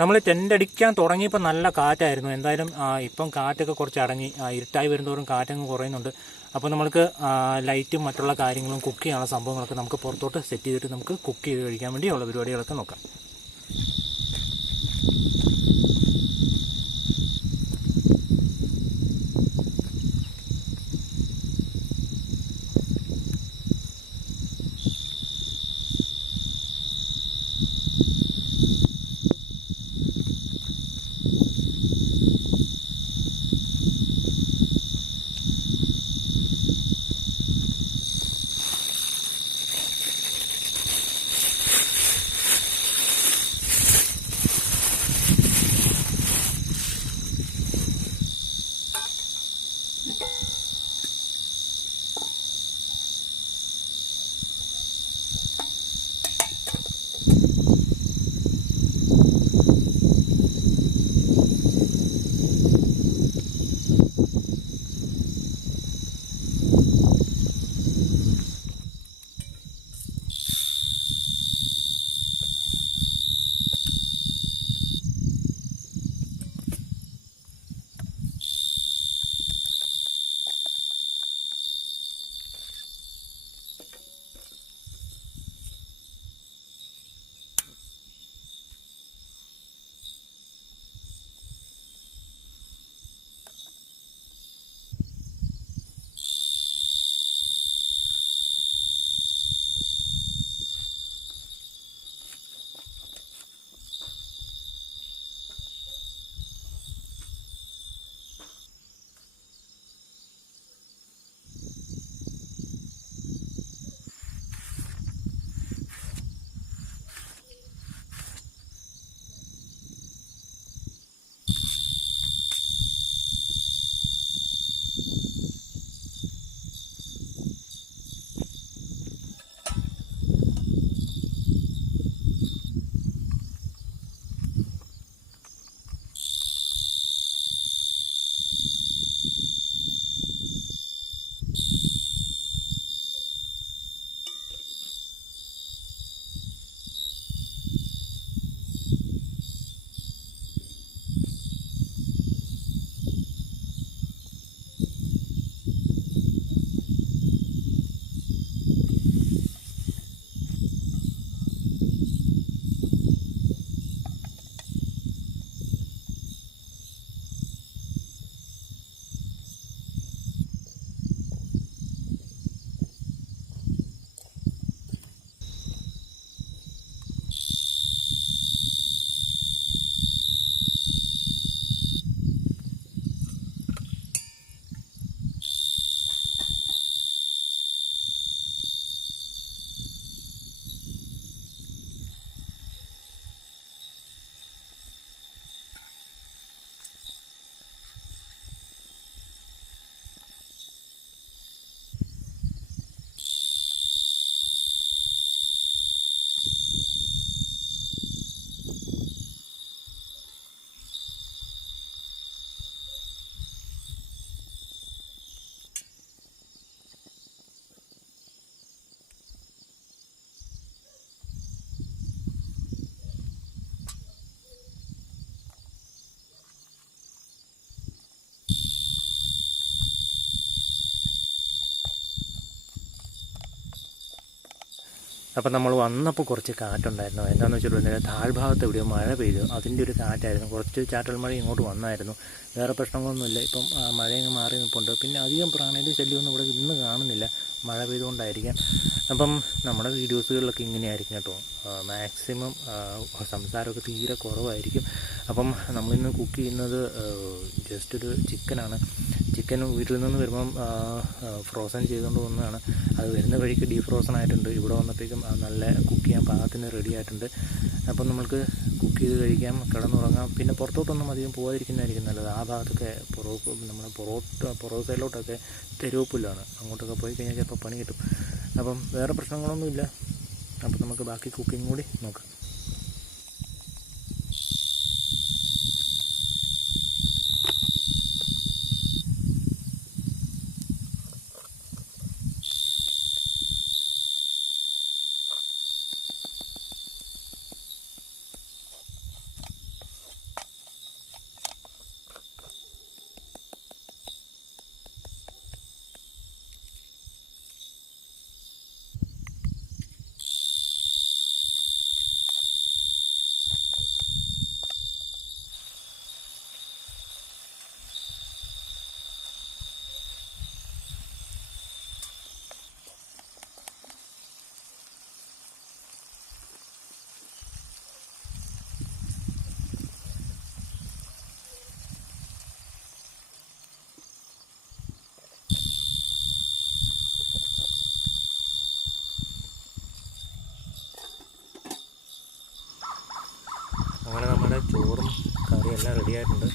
നമ്മൾ ടെൻ്റ് അടിക്കാൻ തുടങ്ങിയപ്പോൾ നല്ല കാറ്റായിരുന്നു. എന്തായാലും ഇപ്പം കാറ്റൊക്കെ കുറച്ച് അടങ്ങി, ഇരുട്ടായി വരുന്നതോറും കാറ്റങ്ങ് കുറയുന്നുണ്ട്. അപ്പോൾ നമ്മൾക്ക് ലൈറ്റും മറ്റുള്ള കാര്യങ്ങളും കുക്ക് ചെയ്യാനുള്ള സംഭവങ്ങളൊക്കെ നമുക്ക് പുറത്തോട്ട് സെറ്റ് ചെയ്തിട്ട് നമുക്ക് കുക്ക് ചെയ്ത് കഴിക്കാൻ വേണ്ടിയുള്ള പരിപാടികളൊക്കെ നോക്കാം. അപ്പോൾ നമ്മൾ വന്നപ്പോൾ കുറച്ച് കാറ്റുണ്ടായിരുന്നു. എന്താണെന്ന് വെച്ചിട്ടുണ്ടെങ്കിൽ താഴ്ഭാഗത്ത് എവിടെയോ മഴ പെയ്തു, അതിൻ്റെ ഒരു കാറ്റായിരുന്നു. കുറച്ച് ചാറ്റൽ മഴ ഇങ്ങോട്ട് വന്നായിരുന്നു. വേറെ പ്രശ്നങ്ങളൊന്നുമില്ല. ഇപ്പം മഴയങ്ങ് മാറി നിൽപ്പുണ്ട്. പിന്നെ അധികം പ്രാണിയുടെ ശല്യമൊന്നും ഇവിടെ ഇന്ന് കാണുന്നില്ല, മഴ പെയ്തുകൊണ്ടായിരിക്കാം. അപ്പം നമ്മുടെ വീഡിയോസുകളിലൊക്കെ ഇങ്ങനെയായിരിക്കും കേട്ടോ, മാക്സിമം സംസാരമൊക്കെ തീരെ കുറവായിരിക്കും. അപ്പം നമ്മളിന്ന് കുക്ക് ചെയ്യുന്നത് ജസ്റ്റ് ഒരു ചിക്കനാണ്. ചിക്കൻ വീട്ടിൽ നിന്ന് വരുമ്പം ഫ്രോസൺ ചെയ്തുകൊണ്ട് വന്നതാണ്. അത് വരുന്ന വഴിക്ക് ഡീഫ്രോസൺ ആയിട്ടുണ്ട്. ഇവിടെ വന്നപ്പോഴേക്കും നല്ല കുക്ക് ചെയ്യാൻ പാകത്തിന് റെഡി ആയിട്ടുണ്ട്. അപ്പം നമ്മൾക്ക് കുക്ക് ചെയ്ത് കഴിക്കാം, കിടന്നുറങ്ങാം. പിന്നെ പുറത്തോട്ടൊന്നും അധികം പോകാതിരിക്കുന്നതായിരിക്കും നല്ലത്. ആ ഭാഗത്തൊക്കെ നമ്മുടെ പുറകു സൈഡിലോട്ടൊക്കെ തെരുവപ്പുല്ലാണ്. അങ്ങോട്ടൊക്കെ പോയി കഴിഞ്ഞാൽ ചിലപ്പോൾ പണി കിട്ടും. അപ്പം വേറെ പ്രശ്നങ്ങളൊന്നുമില്ല. അപ്പം നമുക്ക് ബാക്കി കുക്കിംഗ് കൂടി നോക്കാം. റെഡിയായിട്ടുണ്ട്.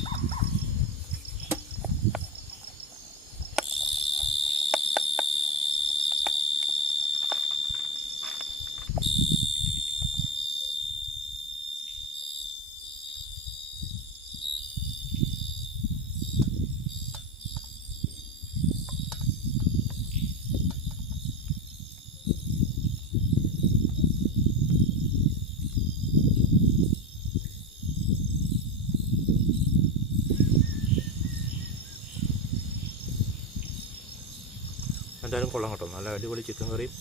എന്തായാലും കൊള്ളാം കേട്ടോ. നല്ല അടിപൊളി ചിക്കൻ കറിയും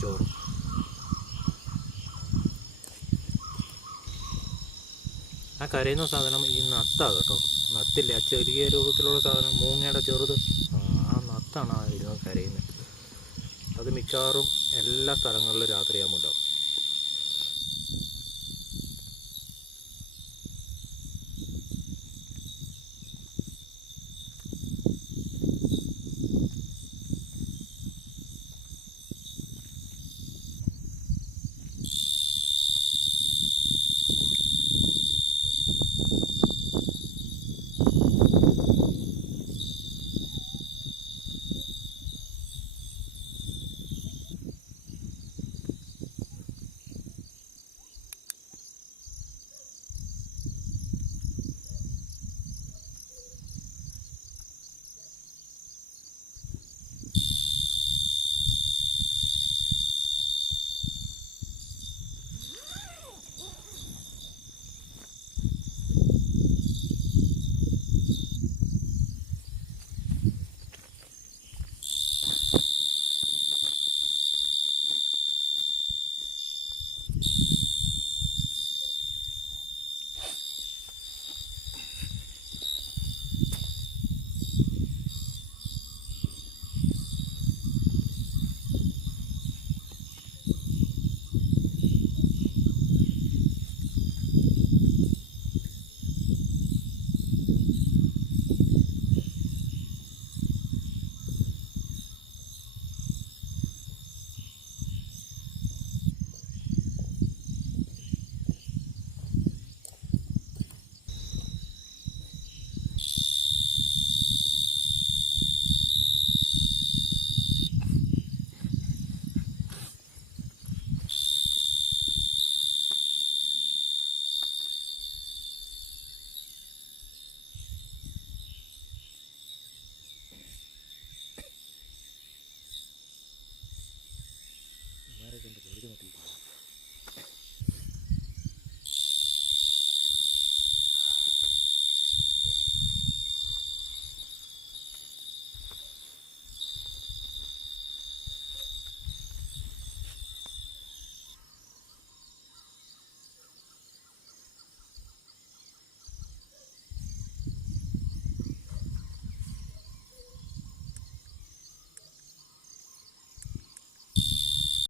ചോറും. ആ കരയുന്ന സാധനം ഈ നത്താണ് കേട്ടോ. നത്തില്ലേ, ആ ചെറിയ രൂപത്തിലുള്ള സാധനം, മൂങ്ങയുടെ ചെറുത്, ആ നത്താണ് ആ ഇരുന്ന് കരയുന്നത്. അത് മിക്കവാറും എല്ലാ സ്ഥലങ്ങളിലും രാത്രിയാകുമ്പോൾ ഉണ്ടാവും.